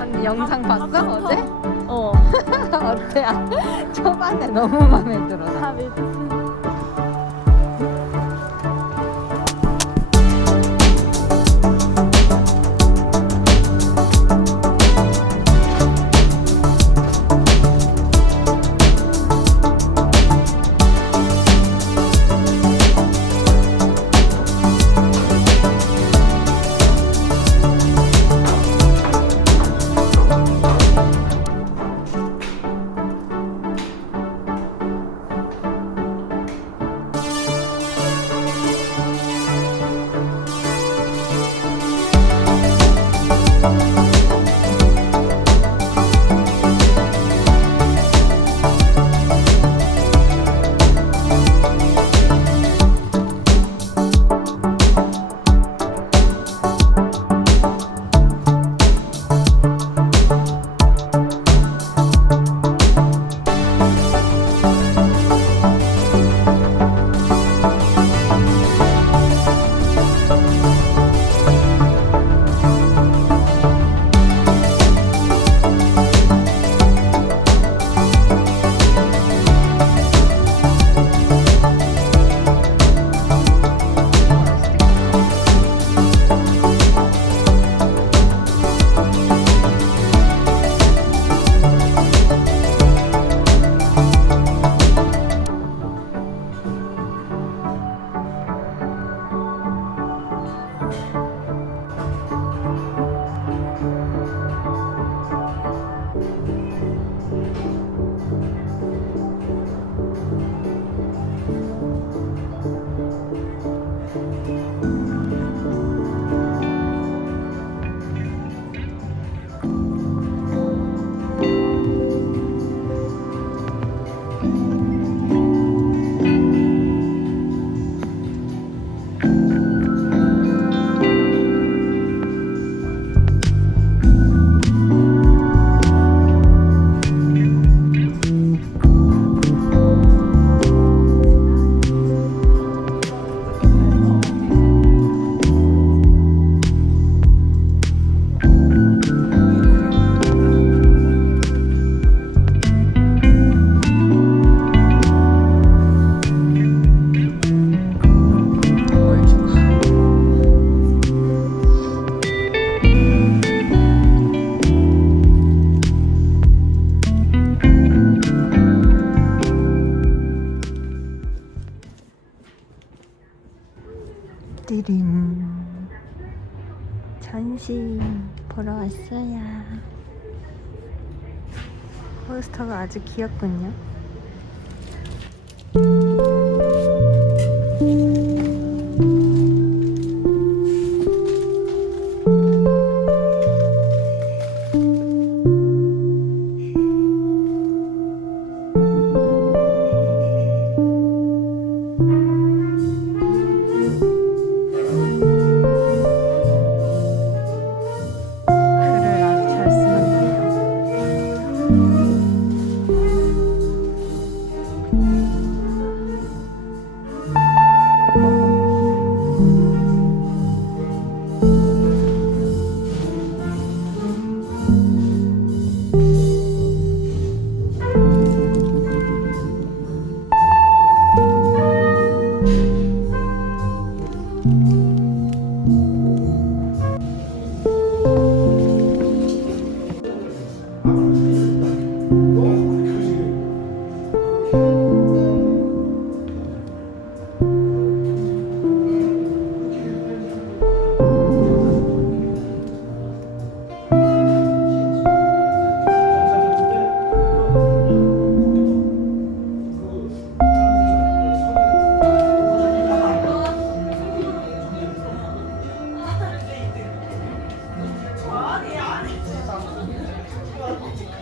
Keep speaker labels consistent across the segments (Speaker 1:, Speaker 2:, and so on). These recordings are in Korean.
Speaker 1: 언니 영상 봤어 어제?
Speaker 2: 어.
Speaker 1: 어때? 초반에 너무 마음에 들어. 나.
Speaker 2: 아 미친.
Speaker 1: 띠링 전시 보러 왔어요. 포스터가 아주 귀엽군요.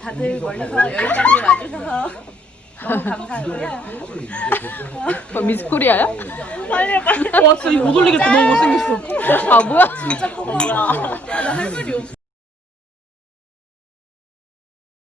Speaker 3: 다들 멀리서 여기까지 와주셔서 너무 감사하고요.
Speaker 1: 뭐 미스코리아야?
Speaker 2: 와 진짜 이거 못 올리겠다. 너무 못생겼어.
Speaker 1: 아 뭐야?
Speaker 2: 진짜 고마워. 나 할 말이 없어.